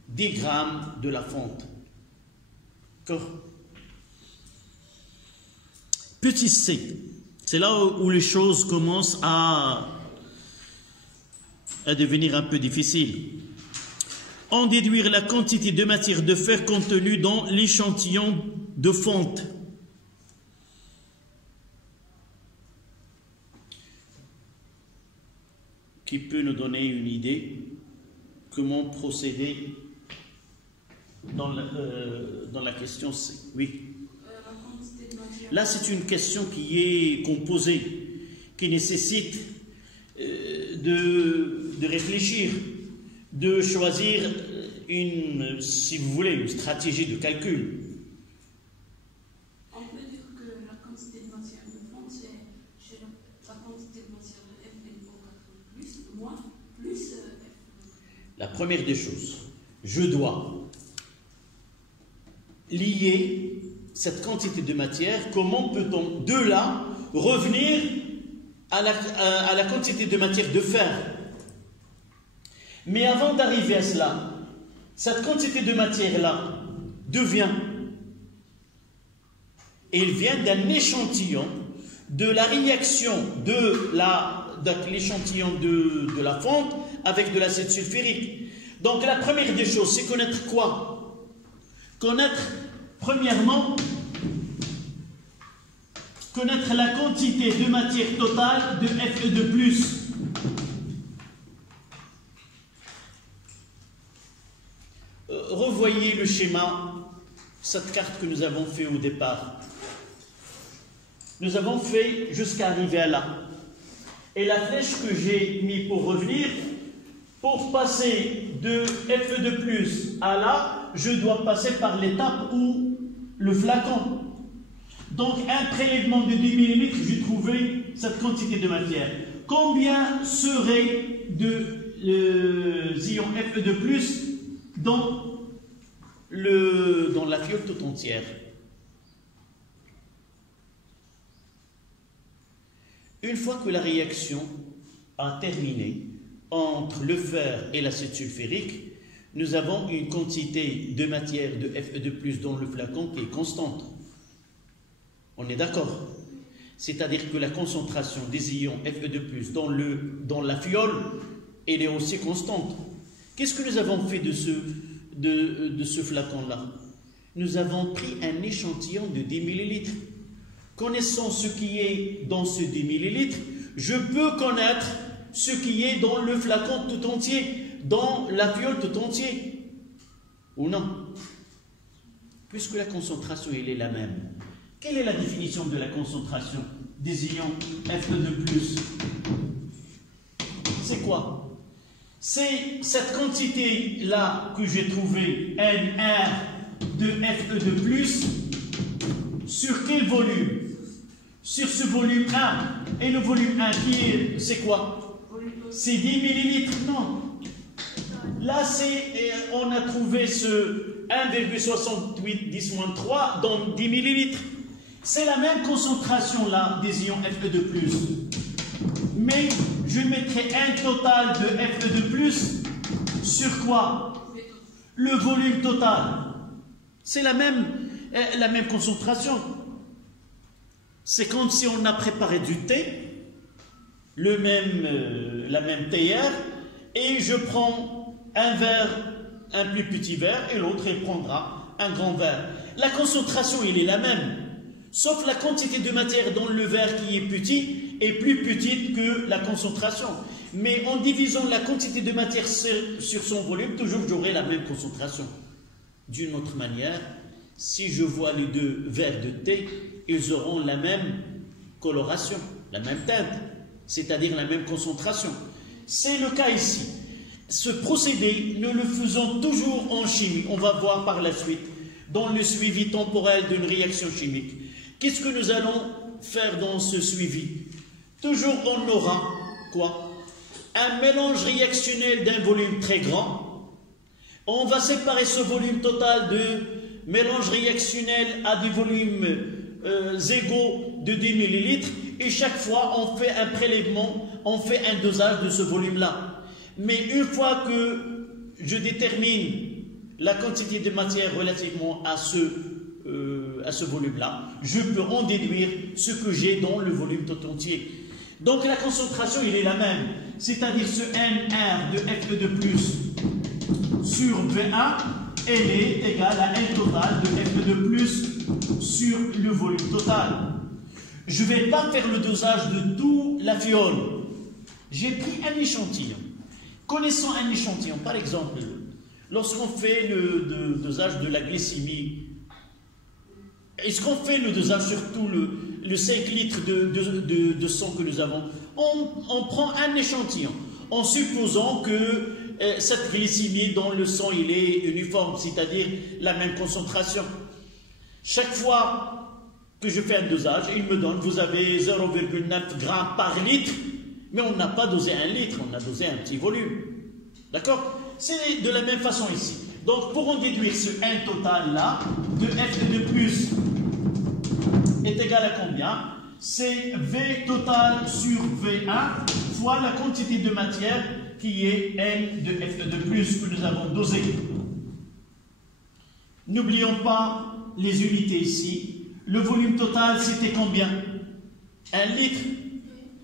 10 grammes de la fonte. D'accord? Petit c, c'est là où les choses commencent à devenir un peu difficiles. En déduire la quantité de matière de fer contenue dans l'échantillon de fonte. Qui peut nous donner une idée comment procéder dans la question C? Oui. Là, c'est une question qui est composée, qui nécessite de réfléchir, de choisir si vous voulez, une stratégie de calcul. On peut dire que la quantité de matière de fonte, c'est la quantité de matière de FnO4 plus, moins, plus F. La première des choses, je dois lier cette quantité de matière. Comment peut-on de là revenir à la quantité de matière de fer? Mais avant d'arriver à cela, cette quantité de matière-là elle vient d'un échantillon de la réaction de l'échantillon de la fonte avec de l'acide sulfurique. Donc la première des choses, c'est connaître quoi? Connaître, premièrement, connaître la quantité de matière totale de Fe de plus. Revoyez le schéma, cette carte que nous avons fait au départ. Nous avons fait jusqu'à arriver à là. Et la flèche que j'ai mis pour revenir, pour passer de Fe de plus à là, je dois passer par l'étape où le flacon. Donc un prélèvement de 10 ml, j'ai trouvé cette quantité de matière. Combien serait de ions Fe de plus dans la fiole toute entière? Une fois que la réaction a terminé entre le fer et l'acide sulfurique, nous avons une quantité de matière de Fe de plus dans le flacon qui est constante. On est d'accord? C'est-à-dire que la concentration des ions Fe de plus dans la fiole, elle est aussi constante. Qu'est-ce que nous avons fait de de ce flacon-là. Nous avons pris un échantillon de 10 millilitres. Connaissant ce qui est dans ce 10 millilitres, je peux connaître ce qui est dans le flacon tout entier, dans la fiole tout entier. Ou non? Puisque la concentration, elle est la même. Quelle est la définition de la concentration des ions Fe2+? C'est quoi? C'est cette quantité-là que j'ai trouvée, NR de Fe2+, sur quel volume? Sur ce volume 1. Et le volume 1 qui est, c'est quoi? C'est 10 millilitres, non. Là, on a trouvé ce 1,68 10-3 dans 10 millilitres. C'est la même concentration là des ions Fe2+. Mais je mettrai un total de Fe2+, sur quoi? Le volume total. C'est la même concentration. C'est comme si on a préparé du thé, la même théière, et je prends un verre, un plus petit verre, et l'autre, il prendra un grand verre. La concentration, il est la même, sauf la quantité de matière dans le verre qui est petit est plus petite que la concentration. Mais en divisant la quantité de matière sur son volume, toujours j'aurai la même concentration. D'une autre manière, si je vois les deux verres de thé, ils auront la même coloration, la même teinte, c'est-à-dire la même concentration. C'est le cas ici. Ce procédé, nous le faisons toujours en chimie. On va voir par la suite, dans le suivi temporel d'une réaction chimique. Qu'est-ce que nous allons faire dans ce suivi? Toujours on aura, quoi? Un mélange réactionnel d'un volume très grand. On va séparer ce volume total de mélange réactionnel à des volumes égaux de 10 millilitres, et chaque fois on fait un prélèvement, on fait un dosage de ce volume-là. Mais une fois que je détermine la quantité de matière relativement à ce volume-là, je peux en déduire ce que j'ai dans le volume tout entier. Donc la concentration, il est la même, c'est-à-dire ce NR de Fe2+ sur V1, elle est égale à N total de Fe2+ sur le volume total. Je ne vais pas faire le dosage de toute la fiole. J'ai pris un échantillon. Connaissant un échantillon, par exemple, lorsqu'on fait le dosage de la glycémie, est-ce qu'on fait le dosage sur tout le 5 litres de sang que nous avons? On prend un échantillon, en supposant que cette glycémie dans le sang, il est uniforme, c'est-à-dire la même concentration. Chaque fois que je fais un dosage, il me donne, vous avez 0,9 grammes par litre, mais on n'a pas dosé 1 litre, on a dosé un petit volume. D'accord? C'est de la même façon ici. Donc, pour en déduire ce N total là, de Fe2+ est égal à combien? C'est V total sur V1 fois la quantité de matière qui est N de Fe2+ que nous avons dosé. N'oublions pas les unités ici. Le volume total, c'était combien? 1 litre.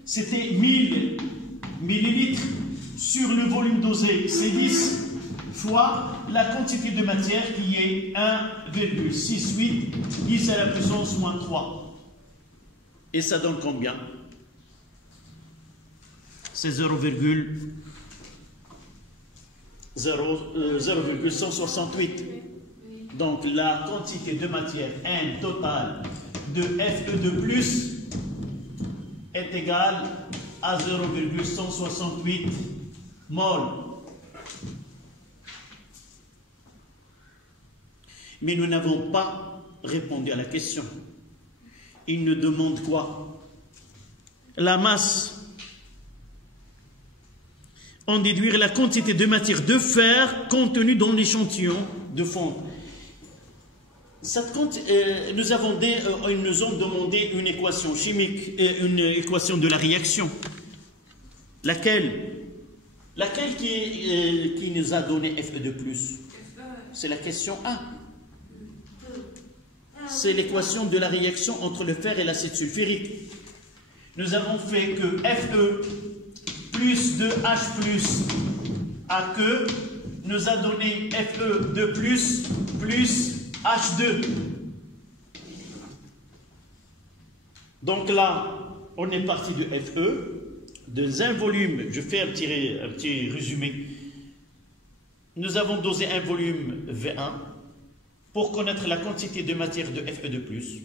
C'était 1000 millilitres sur le volume dosé, c'est 10 fois la quantité de matière qui est 1,68 10 à la puissance moins 3. Et ça donne combien? C'est 0,168. Donc la quantité de matière N totale de Fe2+ est égale à 0,168 mol. Mais nous n'avons pas répondu à la question. Il nous demande quoi? La masse. En déduire la quantité de matière de fer contenue dans l'échantillon de fonte. Ils nous ont demandé une équation chimique, une équation de la réaction. Laquelle qui nous a donné Fe2+? C'est la question A. C'est l'équation de la réaction entre le fer et l'acide sulfurique. Nous avons fait que Fe plus 2H plus AQ nous a donné Fe2 plus H2. Donc là, on est parti de Fe, de un volume, je fais un petit résumé. Nous avons dosé un volume V1 pour connaître la quantité de matière de Fe2+.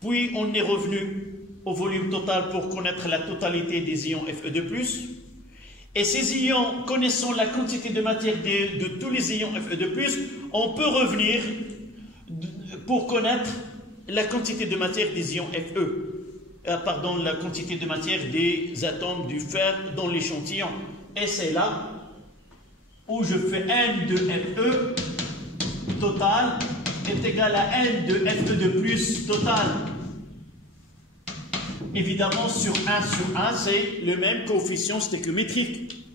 Puis on est revenu au volume total pour connaître la totalité des ions Fe2+. Et ces ions, connaissant la quantité de matière de tous les ions Fe2+, on peut revenir pour connaître la quantité de matière des ions la quantité de matière des atomes du fer dans l'échantillon. Et c'est là où je fais N de Fe total est égal à N de Fe2+ total. Évidemment, sur 1, c'est le même coefficient stéchiométrique.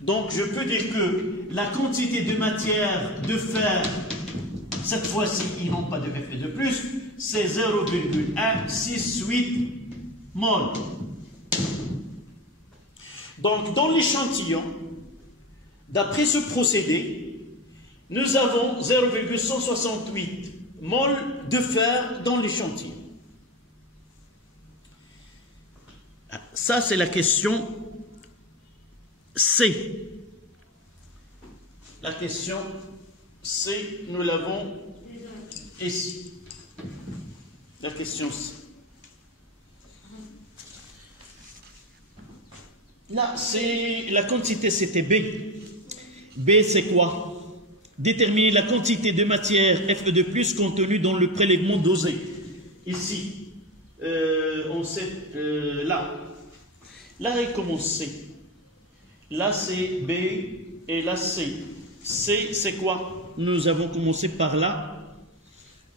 Donc, je peux dire que la quantité de matière de fer, cette fois-ci, ils n'ont pas de Fe2+, c'est 0,168 mol. Donc, dans l'échantillon, d'après ce procédé, nous avons 0,168 mol de fer dans l'échantillon. Ça, c'est la question C. La question C, nous l'avons ici. La question C. Là, c'est la quantité, c'était B. B, c'est quoi? Déterminer la quantité de matière Fe2+ contenue dans le prélèvement dosé. Ici, on sait, là. Là, il commence C. Là, c'est B et là, C. C, c'est quoi? Nous avons commencé par là.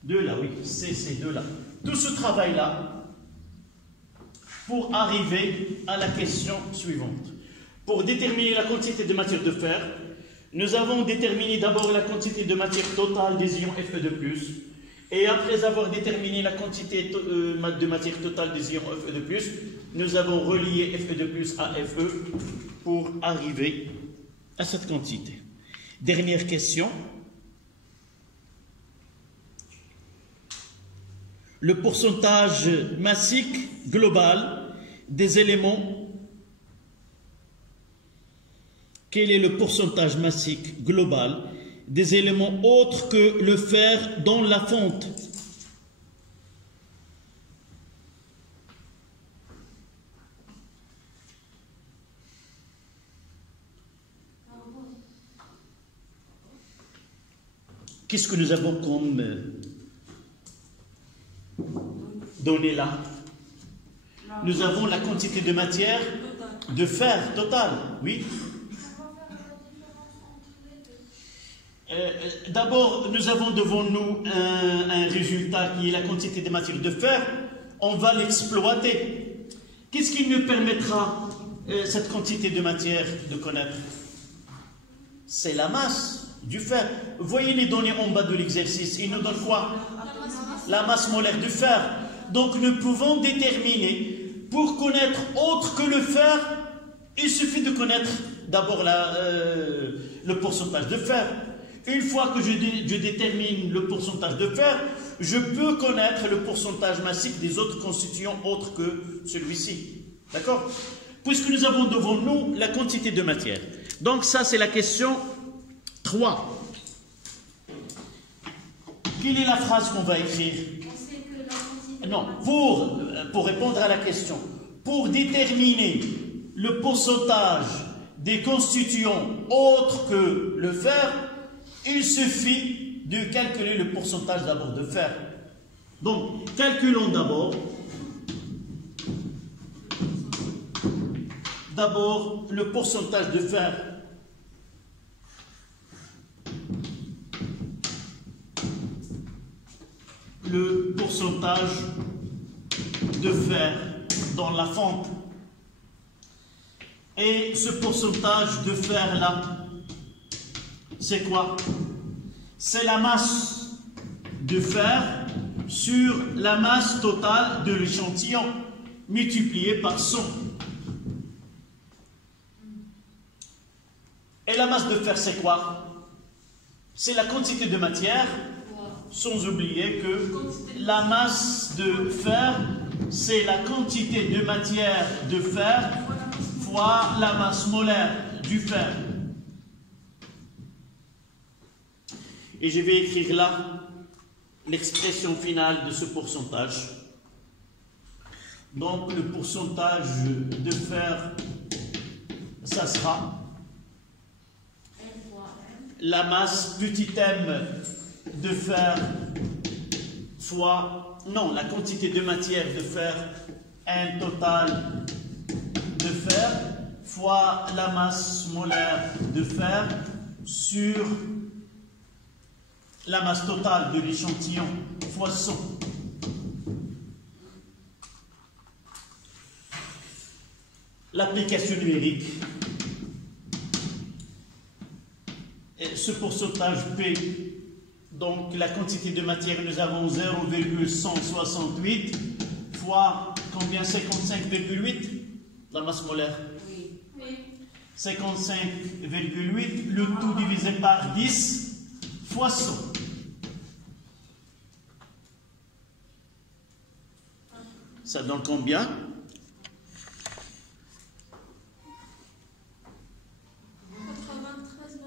De là, oui. C, c'est de là. Tout ce travail-là, pour arriver à la question suivante. Pour déterminer la quantité de matière de fer, nous avons déterminé d'abord la quantité de matière totale des ions Fe2+, et après avoir déterminé la quantité de matière totale des ions Fe2+, nous avons relié Fe2+ à Fe pour arriver à cette quantité. Dernière question. Le pourcentage massique global des éléments. Quel est le pourcentage massique global des éléments autres que le fer dans la fonte? Qu'est-ce que nous avons comme données là? Nous avons la quantité de matière de fer totale, oui. D'abord, nous avons devant nous un résultat qui est la quantité de matière de fer. On va l'exploiter. Qu'est-ce qui nous permettra cette quantité de matière de connaître? C'est la masse du fer. Vous voyez les données en bas de l'exercice. Il nous donne quoi? La masse molaire du fer. Donc nous pouvons déterminer, pour connaître autre que le fer, il suffit de connaître d'abord le pourcentage de fer. Une fois que je détermine le pourcentage de fer, je peux connaître le pourcentage massique des autres constituants autres que celui-ci. D'accord? Puisque nous avons devant nous la quantité de matière. Donc ça, c'est la question 3. Quelle est la phrase qu'on va écrire? Non, pour répondre à la question, pour déterminer le pourcentage des constituants autres que le fer, il suffit de calculer le pourcentage d'abord de fer. Donc, calculons d'abord le pourcentage de fer. Le pourcentage de fer dans la fonte. Et ce pourcentage de fer là, c'est quoi? C'est la masse de fer sur la masse totale de l'échantillon multipliée par 100. Et la masse de fer, c'est quoi? C'est la quantité de matière, sans oublier que la masse de fer, c'est la quantité de matière de fer fois la masse molaire du fer. Et je vais écrire là l'expression finale de ce pourcentage. Donc le pourcentage de fer, ça sera la masse petit m de fer fois, non, la quantité de matière de fer, N total de fer, fois la masse molaire de fer sur la masse totale de l'échantillon fois 100. L'application numérique. Et ce pourcentage P, donc la quantité de matière, nous avons 0,168 fois combien? 55,8 la masse molaire. 55,8, le tout divisé par 10 fois 100. Ça donne combien?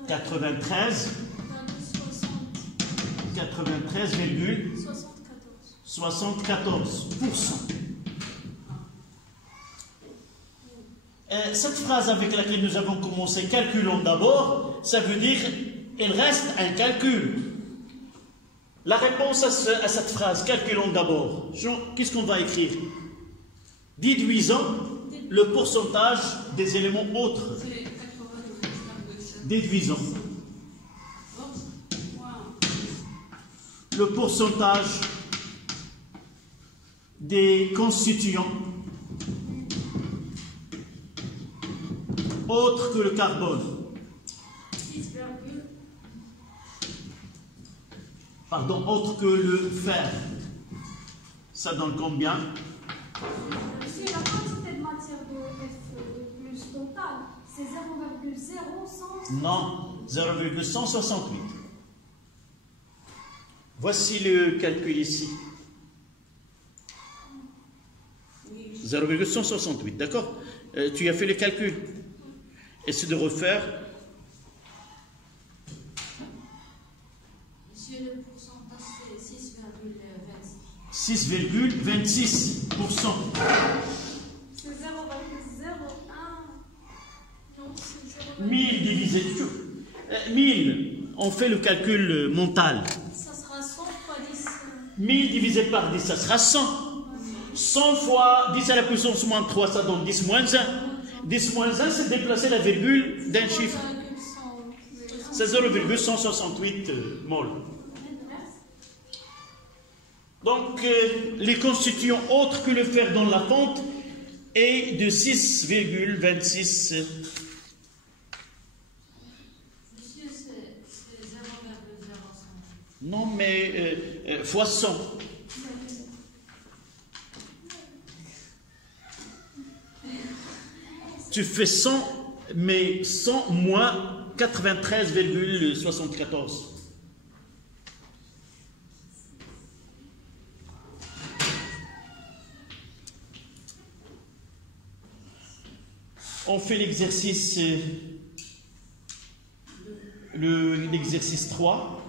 93,74%. Cette phrase avec laquelle nous avons commencé, calculons d'abord, ça veut dire il reste un calcul. La réponse à cette phrase, calculons d'abord, qu'est-ce qu'on va écrire? Déduisons le pourcentage des éléments autres. Déduisons le pourcentage des constituants autres que le carbone. Pardon, autre que le fer. Ça donne combien? C'est la quantité de matière de F plus totale. C'est 0,0168. Non, 0,168. Voici le calcul ici. 0,168, d'accord? Tu as fait le calcul. Essaie de refaire. Monsieur, le pourcentage, c'est 6,26%. C'est 0,01. Non, c'est 1000 divisé 1000, on fait le calcul mental. Ça sera 100 fois 10. 1000 divisé par 10, ça sera 100. 100 fois 10 à la puissance moins 3, ça donne 10 moins 1. 10 moins 1, c'est déplacer la virgule d'un chiffre. C'est 0,168 mol. Donc, les constituants autres que le fer dans la fonte est de 6,26. Monsieur, c'est 0,05. Non, mais fois 100. Tu fais 100, mais 100 moins 93,74. On fait l'exercice l'exercice 3.